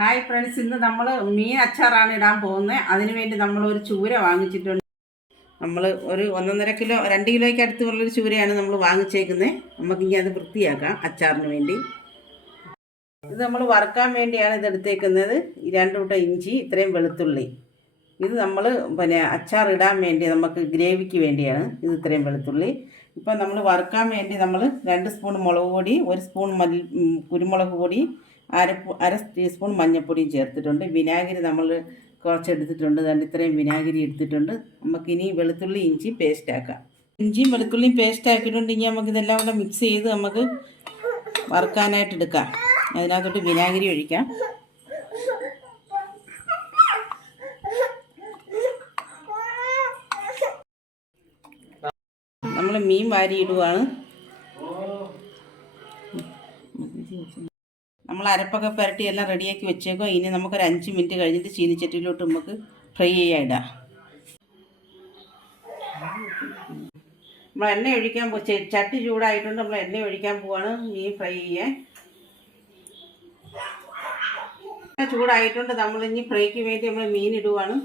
Hi friends, ഇന്ന് നമ്മൾ മീൻ അച്ചാറാണ് ഇടാൻ പോകുന്നത്. അതിനുവേണ്ടി നമ്മളൊരു ചൂര വാങ്ങിച്ചിട്ടുണ്ട്. നമ്മൾ ഒരു 1.5 കിലോ 2 കിലോയ്ക്ക് അടുത്തുള്ളൊരു ചൂരയാണ് നമ്മൾ വാങ്ങിച്ചേക്കുന്നത്. നമുക്കിനി അത് വൃത്തിയാക്കാം അച്ചാറിന് വേണ്ടി. ഇത് നമ്മൾ വറുക്കാൻ വേണ്ടിയാണ് ഇത് എടുത്തേക്കുന്നത്. 2 കൂട്ടം ഇഞ്ചി, ഇത്രയും വെളുത്തുള്ളി. ഇത് നമ്മൾ അച്ചാർ ഇടാൻ വേണ്ടി നമുക്ക് ഗ്രേവിക്ക് വേണ്ടിയാണ് ഇത് ഇത്രയും വെളുത്തുള്ളി. ഇപ്പം നമ്മൾ വറുക്കാൻ വേണ്ടി നമ്മൾ 2 സ്പൂൺ മുളക് പൊടി, 1 സ്പൂൺ കുരുമുളക് പൊടി, അര ടീസ്പൂൺ മഞ്ഞൾപ്പൊടിയും ചേർത്തിട്ടുണ്ട്. വിനാഗിരി നമ്മൾ കുറച്ചെടുത്തിട്ടുണ്ട്. ഇത്രയും വിനാഗിരി എടുത്തിട്ടുണ്ട്. നമുക്കിനി വെളുത്തുള്ളി ഇഞ്ചി പേസ്റ്റ് ആക്കാം. ഇഞ്ചിയും വെളുത്തുള്ളിയും പേസ്റ്റ് ആക്കിയിട്ടുണ്ട്. ഇനി നമുക്കിതെല്ലാം കൂടെ മിക്സ് ചെയ്ത് നമുക്ക് വറുക്കാനായിട്ട് എടുക്കാം. അതിനകത്തോട്ട് വിനാഗിരി ഒഴിക്കാം. നമ്മൾ മീൻ വാരിയിടുവാണ്. നമ്മൾ അരപ്പൊക്കെ പുരട്ടി എല്ലാം റെഡിയാക്കി വെച്ചേക്കോ. ഇനി നമുക്കൊരു 5 മിനിറ്റ് കഴിഞ്ഞിട്ട് ചീനിച്ചട്ടിയിലോട്ട് നമുക്ക് ഫ്രൈ ചെയ്യാൻ ഇടാം. നമ്മൾ എണ്ണ ഒഴിക്കാൻ ചട്ടി ചൂടായിട്ടുണ്ട്. നമ്മൾ എണ്ണ ഒഴിക്കാൻ പോവാണ് മീൻ ഫ്രൈ ചെയ്യാൻ. ചൂടായിട്ടുണ്ട്. നമ്മളിനി ഫ്രൈക്ക് വേണ്ടി നമ്മൾ മീൻ ഇടുവാണ്.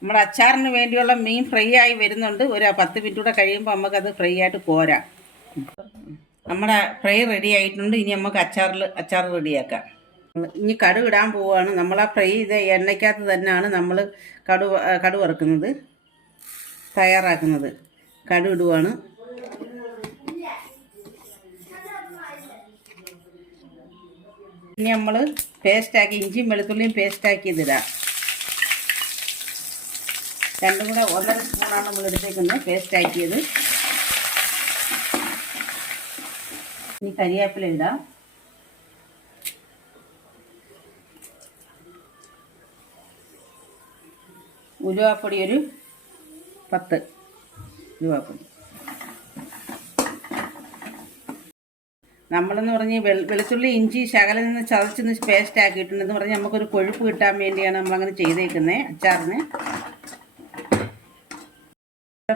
നമ്മുടെ അച്ചാറിന് വേണ്ടിയുള്ള മീൻ ഫ്രൈ ആയി വരുന്നുണ്ട്. ഒരു 10 മിനിറ്റ് കൂടെ കഴിയുമ്പോൾ നമുക്കത് ഫ്രൈ ആയിട്ട് കോരാം. നമ്മുടെ ഫ്രൈ റെഡി ആയിട്ടുണ്ട്. ഇനി നമുക്ക് അച്ചാർ റെഡിയാക്കാം. ഇനി കടുക് ഇടാൻ പോവുകയാണ്. നമ്മൾ ആ ഫ്രൈ ചെയ്ത എണ്ണയ്ക്കകത്ത് തന്നെയാണ് നമ്മൾ കടുക് വറുക്കുന്നത്, തയ്യാറാക്കുന്നത്. കടുക് ഇടുവാണ്. ഇനി നമ്മൾ പേസ്റ്റാക്കി ഇഞ്ചിയും വെളുത്തുള്ളിയും പേസ്റ്റാക്കി ഇതിടാം. രണ്ടും കൂടെ 1.5 സ്പൂണാണ് നമ്മൾ എടുത്തേക്കുന്നത് പേസ്റ്റ് ആക്കിയത്. ഇനി കരിവേപ്പില ഇടാം. ഉലുവാപ്പൊടി ഒരു 10 ഉലുവാപ്പൊടി. നമ്മളെന്ന് പറഞ്ഞ് വെളുത്തുള്ളി ഇഞ്ചി ശകലം നിന്ന് ചതച്ചൊന്ന് പേസ്റ്റ് ആക്കിയിട്ടുണ്ടെന്ന് പറഞ്ഞ് നമുക്കൊരു കൊഴുപ്പ് കിട്ടാൻ വേണ്ടിയാണ് നമ്മളങ്ങനെ ചെയ്തേക്കുന്നത് അച്ചാറിന്.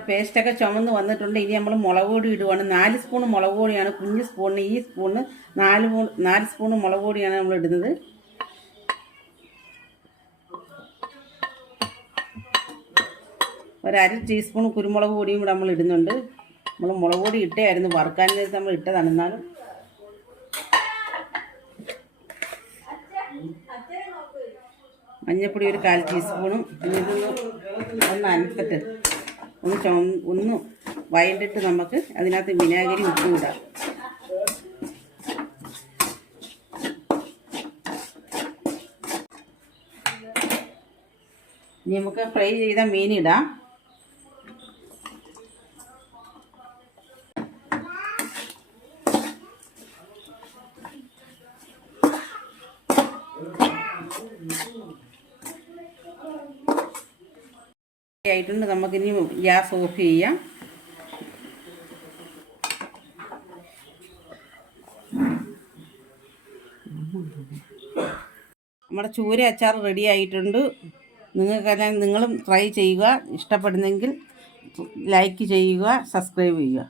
പേസ്റ്റൊക്കെ ചുമന്ന് വന്നിട്ടുണ്ട്. ഇനി നമ്മൾ മുളക് പൊടി ഇടുവാണ്. 4 സ്പൂൺ മുളക് പൊടിയാണ്, കുഞ്ഞ് സ്പൂണിന്. ഈ സ്പൂണിന് 4 സ്പൂൺ മുളക് പൊടിയാണ് നമ്മൾ ഇടുന്നത്. ഒരു 1/2 ടീസ്പൂൺ കുരുമുളക് പൊടിയും കൂടെ നമ്മൾ ഇടുന്നുണ്ട്. നമ്മൾ മുളക് പൊടി ഇട്ടായിരുന്നു, വറുക്കാൻ നേരത്ത് നമ്മൾ ഇട്ടതാണ്. എന്നാലും മഞ്ഞൾപ്പൊടി ഒരു 1/4 ടീസ്പൂണും. ഒന്ന് അനത്തിട്ട് ഒന്ന് വഴണ്ടിട്ട് നമുക്ക് അതിനകത്ത് വിനാഗിരി ഉപ്പും ഇടാം. ഇനി നമുക്ക് ഫ്രൈ ചെയ്ത മീൻ ഇടാം. ആയിട്ടുണ്ട്. നമുക്കിനി ഗ്യാസ് ഓഫ് ചെയ്യാം. നമ്മുടെ ചൂര അച്ചാർ റെഡി ആയിട്ടുണ്ട്. നിങ്ങളും ട്രൈ ചെയ്യുക. ഇഷ്ടപ്പെടുന്നെങ്കിൽ ലൈക്ക് ചെയ്യുക, സബ്സ്ക്രൈബ് ചെയ്യുക.